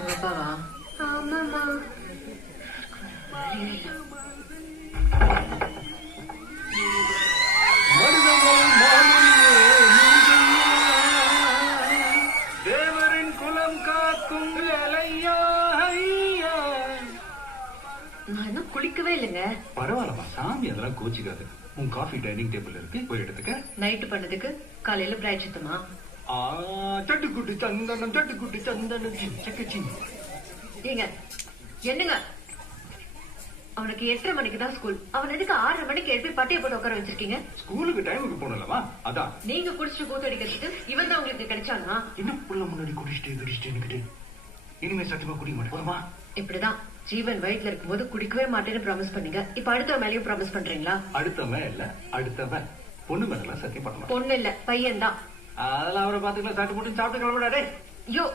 உங்க அப்பாவா? ஆமாமா. தேவரின் குலம் காக்கும் வேலையா ஐயா. நான் இன்னும் குளிக்கவே இல்லைங்க. பரவாயில்லமா சாமி, அதெல்லாம் கோச்சிக்காது. உன் காஃபி டைனிங் டேபிள் இருக்கு, போய் எடுத்துக்க. நைட்டு பண்ணதுக்கு காலையில பிரைட் சுத்தமா? தட்டுக்குட்டி சந்தனம் தட்டுக்குட்டி சந்தனம் சக்கச்சி. ஏங்க என்னங்க, அவனுக்கு 8:30 மணிக்கு தான் ஸ்கூல். அவன் எதுக்கு 6:30 மணிக்கு எழுப்பி பட்டைய போட்டு உட்கார வச்சிருக்கீங்க? ஸ்கூலுக்கு டைமுக்கு போனலமா, அதான். நீங்க குடிச்சிட்டு கூத்தடிக்கிறதுக்கு இவன் தான் உங்களுக்கு கிடைச்சானா? என்ன புள்ள முன்னாடி குடிச்சிட்டு இனிமே சத்தியமா குடிக்க மாட்டேன், போதுமா? இப்படிதான் ஜீவன் வயிற்றுல இருக்கும்போது குடிக்கவே மாட்டேன்னு ப்ராமிஸ் பண்ணீங்க. இப்ப அடுத்த மேலயும் ப்ராமிஸ் பண்றீங்களா? அடுத்தவன் இல்ல, அடுத்தவன். பொண்ணு மேலாம் சத்தியம் பண்ணலாம். பொண்ணு இல்ல, பையன் தான். அதெல்லாம் அவரை பாத்துக்கலாம். சாப்பிட்டு போட்டு சாப்பிட்டு கிளம்பிடாடே. ஐயோ